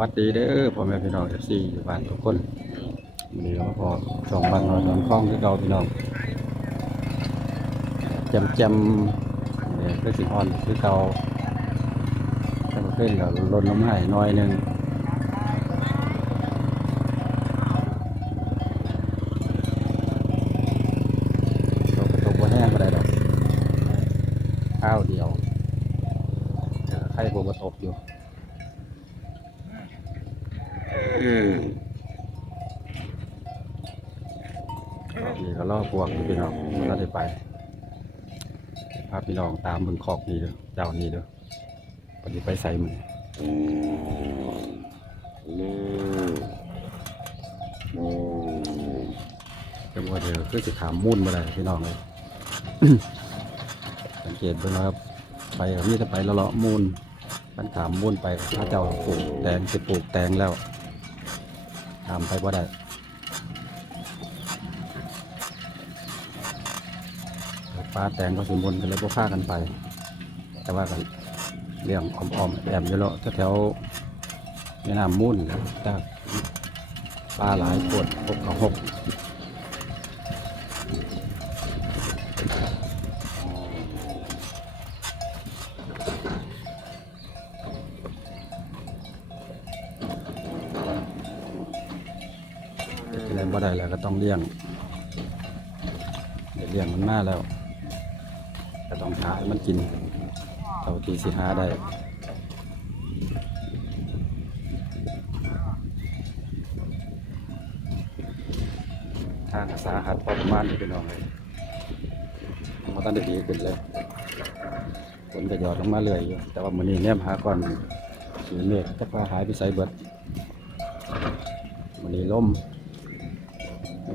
วัสดีเด้อพ่อแม่พี่น้องเอฟซีอยู่บ้านทุกคนวันนี้เราพอสองบ้านเราสองคล้องที่เราพี่น้องจำจำเนี่ยก็สิอ่อนคือเก่าแต่ก็ขึ้นเราลดลงมาให้น้อยหนึงเรากตกว่าแห้งก็ได้ดอกข้าวเดียวแต่ไข่บกระตกอยู่ นี่ก็ล่อพวกอยู่พี่น้องเราได้ไปพาพี่น้องตามมึงคอกนี่เด้อเจ้านี่เด้อปฏิไปใส่มึงจะว่าเดี๋ยวคือสิขามมุ่นมาได้พี่น้องเลยสังเกตดูนะครับ ไปกับนี่จะไปละเลาะมูลมันขามมุ่นไปถ้าเจ้าปลูกแตงสิปลูกแตงแล้วทำไปว่าได้ ปลาแตงก็สมบนกันเลยพวกฆ่ากันไป แต่ว่ากันเรื่องอ้อมๆแอมอยู่แล้วแถวแม่น้ำมุ่นแต่ปลาหลายปวดหกกับหกจะเล่นบ่ได้แล้วก็ต้องเลี้ยงเดี๋ยวเลี้ยงมันมาแล้ว ก็ต้องหามันกินเท่าที่สิหาได้ทางสาหัสพอประมาณนี้พี่น้องเลยมันตั้งด้ดีขึ้นเลยฝนก็หยอดลงมาเรื่อยอยู่แต่ว่ามื้อนี้แนมหาก่อนสีเมฆจะพาหายไปใส่เบิดมื้อนี้ลม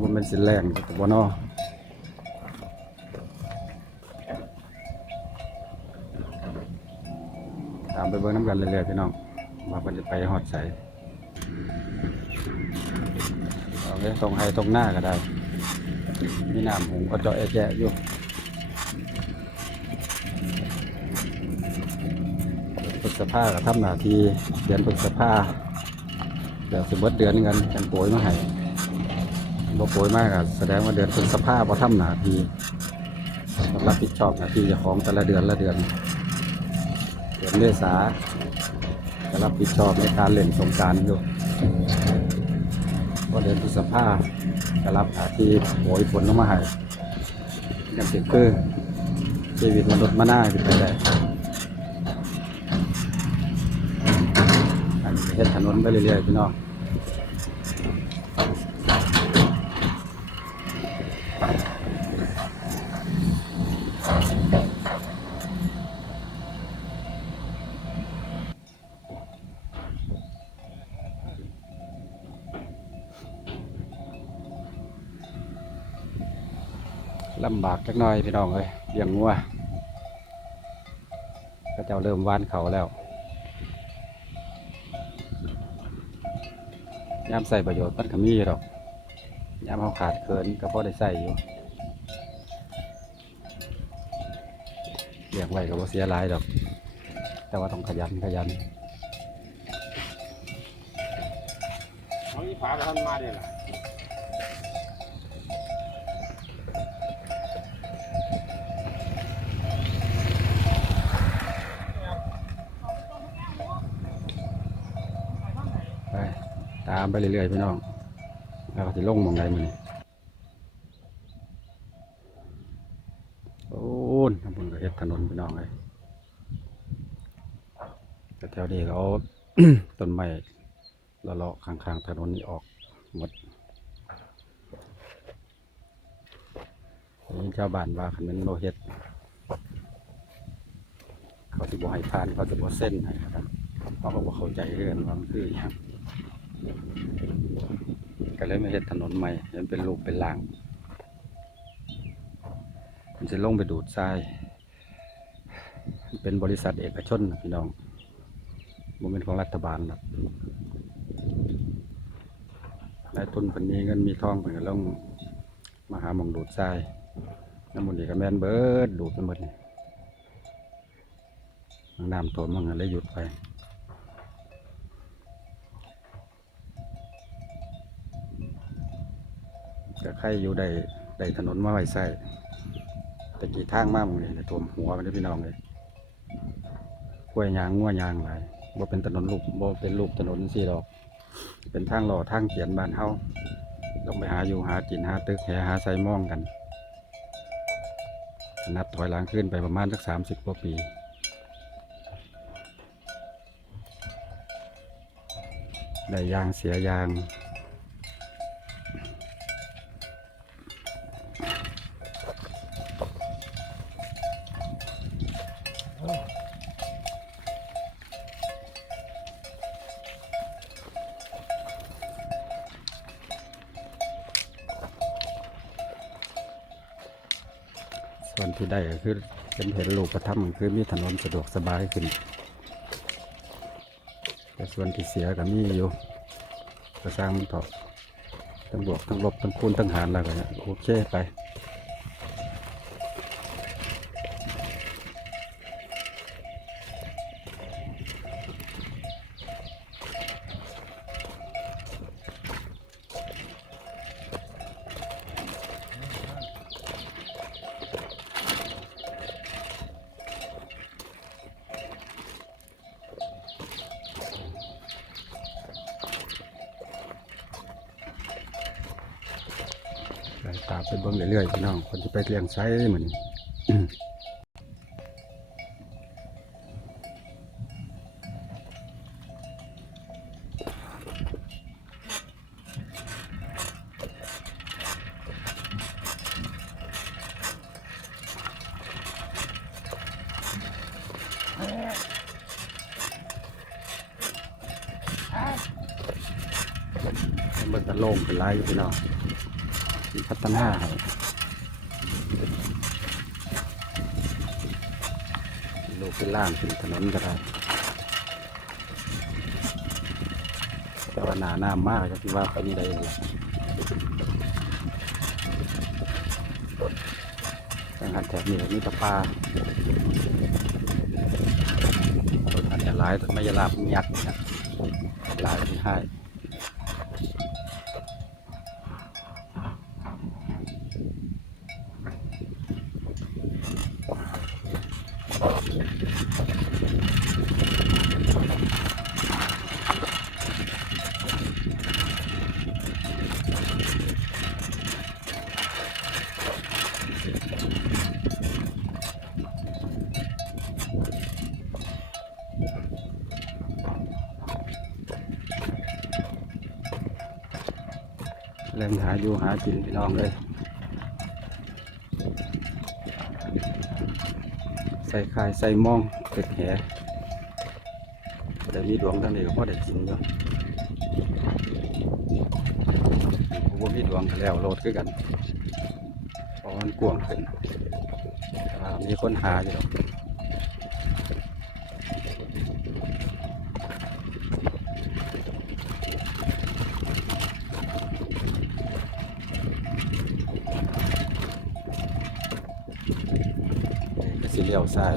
มันเป็นสิแรงแต่บ่เนอามไปเบิ่งน้ำกันเรื่อยๆพี่น้องว่ามันจะไปหอดใสเอาเลยตรงให้ตรงหน้าก็ได้ มีน้ำหุงก็เจาะแจะอยู่พฤษภาก็ทำหนาทีเดือนพฤษภาเดี๋ยวสิบิเดือนกันกันโปรยมาให้บ่โปรยมากอะแสดงว่าเดือนพฤษภาบ่ทำหนาทีรับผิดชอบหนาทีจ้าของแต่ละเดือนละเดือน ดือนเมษาจะรับผิดชอบในการเล่นสงกรารอยู่ก็เดือนพฤษภาจะรับอาที่โหยฝนลงมาให้ยังสิคือชีวิตมนุษย์มาหน้าขึ้นไปได้อันนี้เฮ็ดถนนไปเรื่อยๆพี่น้อง ลำบากจักหน่อยพี่น้องเอ้ยเลี้ยงงัวก็จ้าเริ่มวานเขาแล้วยามใส่ประโยชน์มันก็มีอยู่ดอกยามเขาขาดเคินก็พอได้ใส่อยู่เลี้ยงไว้ก็บ่เสียหลายดอก แต่ว่าต้องขยันขยันเขาอีผาก็ท่านมาเด้ล่ะ ตามไปเรื่อยๆพี่น้องแล้วก็จะลงมองใดมือนี่โอ้นทำบุญกับเฮ็ดถนนพี่น้องเลยแต่แถวนี้เขาต้นไม้ละเลาะข้างๆถนนนี่ออกหมดนี่ชาวบ้านว่าคันเป็นโลเฮ็ดเขาจะบ่ให้ผ่านเขาจะบ่เส้นให้ครับเขาก็บ่เข้าใจเรื่องว่ามันคืออย่าง ก็เลยมาเฮ็ดถนนใหม่ให้มันเป็นรูปเป็นร่าง มันจะลงไปดูดทรายเป็นบริษัทเอกชนพี่น้องบ่เป็นของรัฐบาลหรอกนายทุนเพิ่นมีเงินมีทองเพิ่นก็ลงมาหาหมองดูดทรายน้ำมันนี่ก็แม่นเบิร์ดดูดไปหมดนี่น้ำท่วมมันก็เลยหยุดไป ใครอยู่ได้ได้ถนนมาไว้ใส่แต่กี่ทางมากมึงนี่ท่วมหัวมันได้พี่น้องเลยกล้วยยางงัวยางอะไรบ่เป็นถนนลูกบ่เป็นลูกถนนสี่ดอก เป็นทางหล่อทางเขียนบ้านเฮาต้องไปหาอยู่หากินหาตึกแหหาใส่หมองกันนับถอยหลังขึ้นไปประมาณสักสามสิบกว่าปีได้ยางเสียยาง ส่วนที่ได้ก็คือเป็นเห็นลูกกระทำมันคือมีถนนสะดวกสบายขึ้น แต่ส่วนที่เสียก็มีอยู่ก็สร้างมันถอทั้งบวกทั้งลบทั้งคูณทั้งหารอะไรก็เนี่ยโอเคไป ตามไปเบิ่งเรื่อยๆพี่น้องคนที่ไปเลี้ยงไส้เหมือนเบิ่งกันโล่งเป็นไรพี่น้อง พัฒนาให้ลูกเป็นล่างเป็นถนนก็ได้แต่ว่าหนาหน้ามากก็คือว่าไปนี่ได้เลยทางหันแถบนี้ก็มีแตะปลาอันจะหลายแต่ไม่ยาลาบยักษ์นะหลายที่ให้ แรงหาอยู่หากินพี่น้องเลย ใส่คายใส่มองเก็ดแหแต่มีดวงท่านนี้ก็พอได้กินอยู่ผู้บ่มีดวงแล้วโลดคือกันเพราะมันกว้างขึ้นมีคนหาอยู่หรอกนี่ก็สิเลี้ ยวซ้าย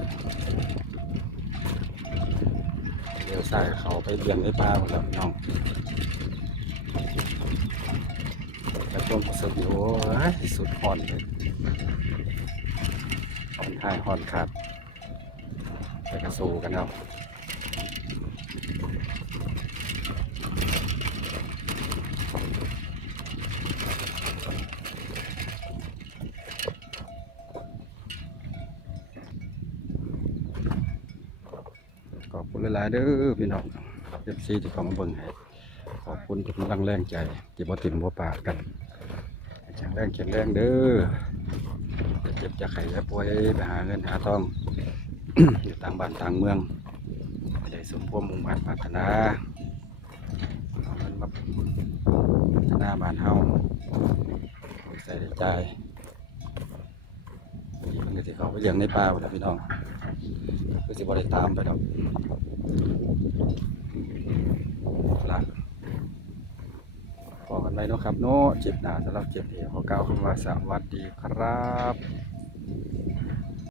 เลี้ยวซ้ายเขาไปเบี่ยงในป่าหมดแล้วพี่น้องแต่ต้นสุดโอ้ยสุดห่อนเลยห่อนหายห่อนขาดแต่ก็สู้กันเอาขอบคุณหลายๆเด้อพี่น้องเอฟซีที่เข้ามาเบิ่งให้ขอบคุณทุกกำลังแรงใจที่บ่ติมบ่ปากกันแข็งแรงแข็งแรงเด้อจะเจ็บจะไข้จะป่วยไปหาเงินหาทองอยู่ต่างบ้านต่างเมืองให้ได้สมความมุ่งมั่นปรารถนาเอาเงินมาพัฒนาบ้านเฮาใส่ใจนี่มันก็สิเขาไปเลี้ยงในป่าวนะพี่น้องก็สิบ่ได้ตามไปดอก ละพอกันไว้เนาะครับ โน้เจ็บหนาสำหรับเจ็บเดียวขอกล่าวคำว่าสวัสดีครับ